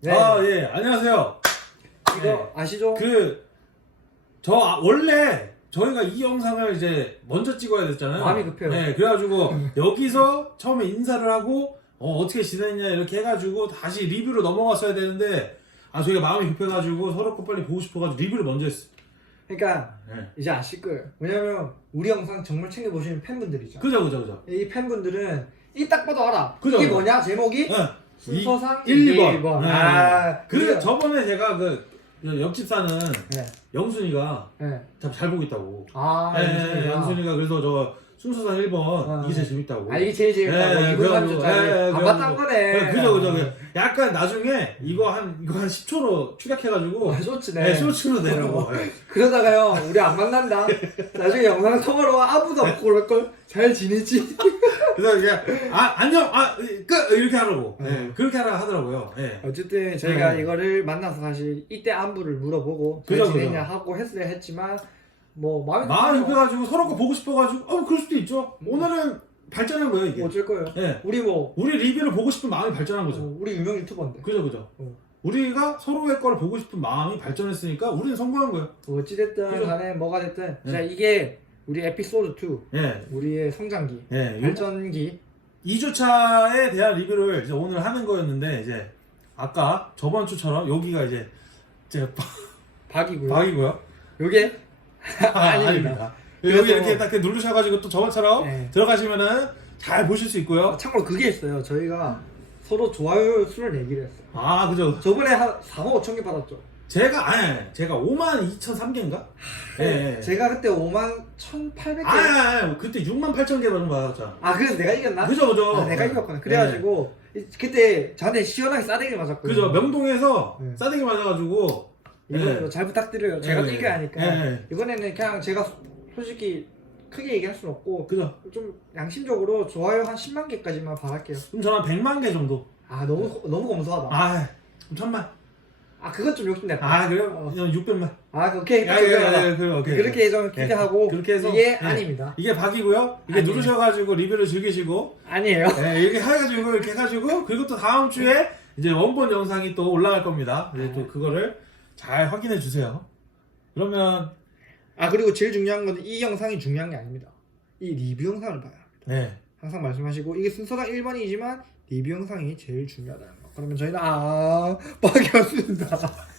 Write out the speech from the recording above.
네. 아, 예, 안녕하세요. 이거 네. 아시죠? 그, 저, 아, 원래, 저희가 이 영상을 이제 먼저 찍어야 됐잖아요. 마음이 급해요. 네, 그래가지고, 여기서 처음에 인사를 하고, 어, 어떻게 지냈냐, 이렇게 해가지고, 다시 리뷰로 넘어갔어야 되는데, 아, 저희가 마음이 급해가지고, 서로 거 빨리 보고 싶어가지고, 리뷰를 먼저 했어. 그러니까 네. 이제 아실 거예요. 왜냐면 우리 영상 정말 챙겨 보시는 팬분들이죠. 그죠, 그죠, 그죠. 이 팬분들은 이 딱 봐도 알아. 그죠, 이게 그죠. 뭐냐 제목이 네. 순서상 이- 일 1번. 번. 네. 아, 그, 우리가- 저번에 제가 그, 옆집 사는 네, 영순이가 네. 참 잘 보고 있다고. 아, 네, 영순이가. 영순이가 그래서 저 순서상 1번 어. 이게 제일 재밌다고. 아 이게 제일 재밌다고 네, 그래가지고, 삼촌 네, 안 그래가지고. 봤단 거네. 네, 그죠, 그죠. 그죠. 약간 나중에 이거 한, 이거 한 10초로 추격해가지고. 아, 쇼츠네. 네, 쇼츠로 내려고. 네. 그러다가요 우리 안 만난다. 나중에 영상 통화로 와 아무도 없고 그럴 걸. 잘 지내지? 그래서 이게, 아, 안녕, 아, 끝! 이렇게 하라고. 네, 네. 그렇게 하라 하더라고요. 네. 어쨌든 저희가 네. 이거를 만나서 사실 이때 안부를 물어보고 잘 그죠, 지내냐 그죠. 하고 했어야 했지만 뭐 마음이 마음이 급해요. 급해가지고 서로 거 보고 싶어가지고, 어, 그럴 수도 있죠. 오늘은 발전한 거예요, 이게. 어쩔 거예요. 네. 우리 뭐 우리 리뷰를 보고 싶은 마음이 발전한 거죠. 어, 우리 유명 유튜버인데 그죠, 그죠. 어. 우리가 서로의 거를 보고 싶은 마음이 발전했으니까 우리는 성공한 거예요. 뭐 어찌됐든 그죠. 간에 뭐가 됐든 네. 자 이게 우리 에피소드 2 예. 우리의 성장기 예. 발전기 2주차에 대한 리뷰를 이제 오늘 하는 거였는데 이제 아까 저번 주처럼 여기가 이제 제 박이고요. 방이고요. 요게 아, 아닙니다. 그래서- 여기 이렇게 딱 이렇게 누르셔가지고 또 저번처럼 네. 들어가시면은 잘 보실 수 있고요. 참고로 그게 있어요. 저희가 서로 좋아요 수를 내기로 했어요. 아 그죠. 저번에 한 4만 5천 개 받았죠. 제가 아니 제가 5만 2천 3개인가? 예. 예. 제가 그때 5만 1,800개. 아, 아, 아, 그때 6만 8천 개 받았잖아. 아 그래서 내가 이겼나? 그죠 그죠. 아, 내가 이겼구나. 그래가지고 이- 그때 저한테 시원하게 싸대기 맞았거든요. 그죠 명동에서 네. 싸대기 맞아가지고 이번에도 네. 잘 부탁드려요. 제가 또 네. 이겨야 하니까. 네. 이번에는 그냥 제가 솔직히 크게 얘기할 수는 없고 그죠. 좀 양심적으로 좋아요 한 10만 개까지만 바랄게요. 그럼 저는 100만 개 정도. 아 너무 너무 검소하다. 아, 그럼 천만. 아 그건 좀 욕심 냈다. 아 그래요? 어. 그냥 600만. 아 오케이 야, 딱 야. 야, 야, 그래, 오케이. 그렇게 좀 기대하고 그렇게 해서 이게 네. 아닙니다. 이게 박이고요. 이게 아니에요. 누르셔가지고 리뷰를 즐기시고 아니에요. 네, 이렇게 해가지고 이렇게 해가지고 그리고 또 다음 주에 이제 원본 영상이 또 올라갈 겁니다. 이제 또 그거를 잘 확인해 주세요. 그러면 아 그리고 제일 중요한 건 이 영상이 중요한 게 아닙니다. 이 리뷰 영상을 봐야 합니다. 네. 항상 말씀하시고 이게 순서상 1번이지만 리뷰 영상이 제일 중요하다는 거. 그러면 저희는 아 빠졌습니다.